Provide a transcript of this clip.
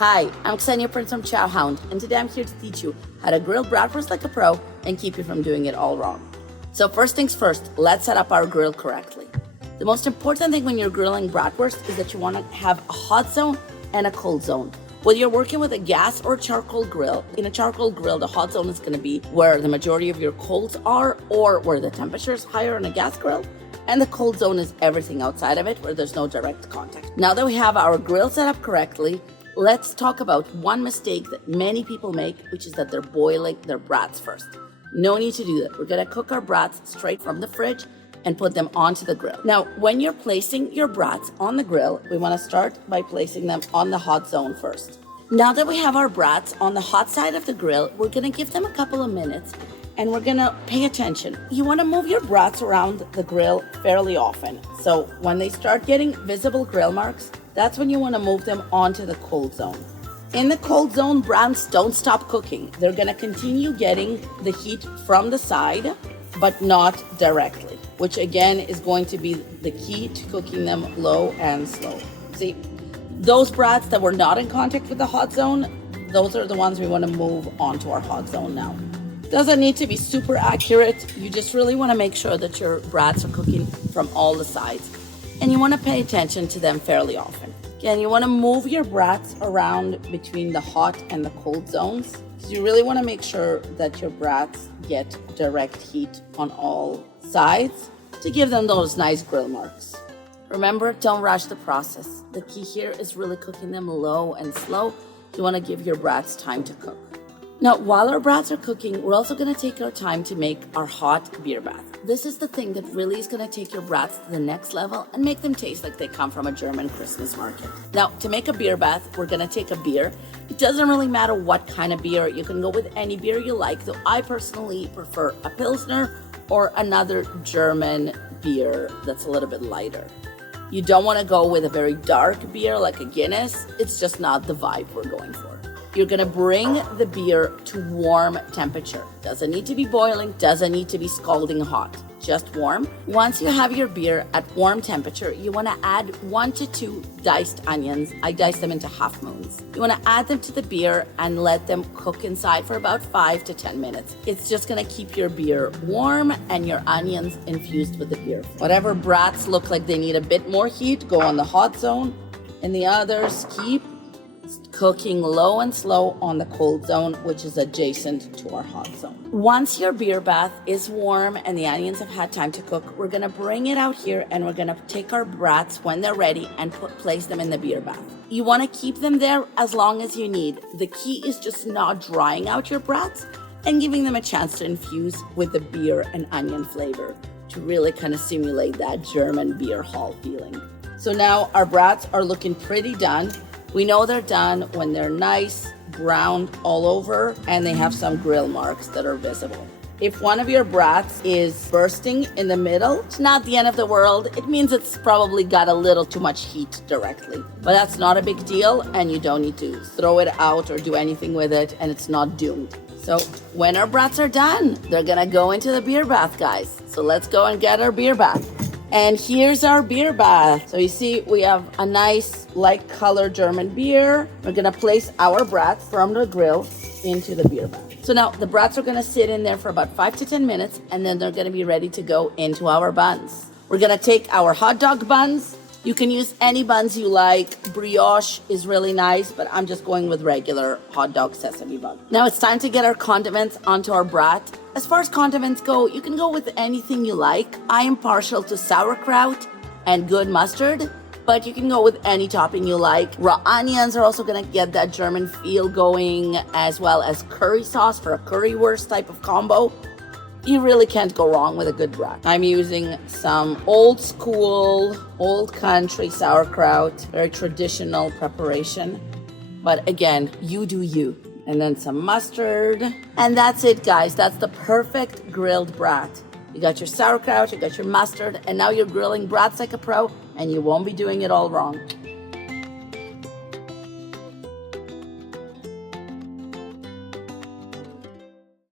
Hi, I'm Ksenia Prince from Chowhound, and today I'm here to teach you how to grill bratwurst like a pro and keep you from doing it all wrong. So first things first, let's set up our grill correctly. The most important thing when you're grilling bratwurst is that you want to have a hot zone and a cold zone. Whether you're working with a gas or charcoal grill, in a charcoal grill, the hot zone is going to be where the majority of your coals are or where the temperature is higher on a gas grill. And the cold zone is everything outside of it where there's no direct contact. Now that we have our grill set up correctly, let's talk about one mistake that many people make, which is that they're boiling their brats first. No need to do that. We're gonna cook our brats straight from the fridge and put them onto the grill. Now, when you're placing your brats on the grill, we wanna start by placing them on the hot zone first. Now that we have our brats on the hot side of the grill, we're gonna give them a couple of minutes and we're gonna pay attention. You wanna move your brats around the grill fairly often. So when they start getting visible grill marks, that's when you wanna move them onto the cold zone. In the cold zone, brats don't stop cooking. They're gonna continue getting the heat from the side, but not directly, which again is going to be the key to cooking them low and slow. See, those brats that were not in contact with the hot zone, those are the ones we wanna move onto our hot zone now. Doesn't need to be super accurate. You just really want to make sure that your brats are cooking from all the sides. And you want to pay attention to them fairly often. Again, you want to move your brats around between the hot and the cold zones. Because you really want to make sure that your brats get direct heat on all sides to give them those nice grill marks. Remember, don't rush the process. The key here is really cooking them low and slow. You want to give your brats time to cook. Now, while our brats are cooking, we're also going to take our time to make our hot beer bath. This is the thing that really is going to take your brats to the next level and make them taste like they come from a German Christmas market. Now, to make a beer bath, we're going to take a beer. It doesn't really matter what kind of beer. You can go with any beer you like, though I personally prefer a Pilsner or another German beer that's a little bit lighter. You don't want to go with a very dark beer like a Guinness. It's just not the vibe we're going for. You're gonna bring the beer to warm temperature. Doesn't need to be boiling, doesn't need to be scalding hot, just warm. Once you have your beer at warm temperature, you wanna add 1 to 2 diced onions. I dice them into half moons. You wanna add them to the beer and let them cook inside for about 5 to 10 minutes. It's just gonna keep your beer warm and your onions infused with the beer. Whatever brats look like they need a bit more heat, go on the hot zone, and the others keep cooking low and slow on the cold zone, which is adjacent to our hot zone. Once your beer bath is warm and the onions have had time to cook, we're gonna bring it out here and we're gonna take our brats when they're ready and place them in the beer bath. You wanna keep them there as long as you need. The key is just not drying out your brats and giving them a chance to infuse with the beer and onion flavor to really kind of simulate that German beer hall feeling. So now our brats are looking pretty done. We know they're done when they're nice, browned all over, and they have some grill marks that are visible. If one of your brats is bursting in the middle, it's not the end of the world. It means it's probably got a little too much heat directly. But that's not a big deal, and you don't need to throw it out or do anything with it, and it's not doomed. So when our brats are done, they're gonna go into the beer bath, guys. So let's go and get our beer bath. And here's our beer bath. So you see, we have a nice light color German beer. We're gonna place our brats from the grill into the beer bath. So now the brats are gonna sit in there for about 5 to 10 minutes, and then they're gonna be ready to go into our buns. We're gonna take our hot dog buns. You can use any buns you like. Brioche is really nice, but I'm just going with regular hot dog sesame bun. Now it's time to get our condiments onto our brat. As far as condiments go, you can go with anything you like. I am partial to sauerkraut and good mustard, but you can go with any topping you like. Raw onions are also gonna get that German feel going, as well as curry sauce for a currywurst type of combo. You really can't go wrong with a good brat. I'm using some old school, old country sauerkraut, very traditional preparation. But again, you do you. And then some mustard. And that's it, guys. That's the perfect grilled brat. You got your sauerkraut, you got your mustard, and now you're grilling brats like a pro, and you won't be doing it all wrong.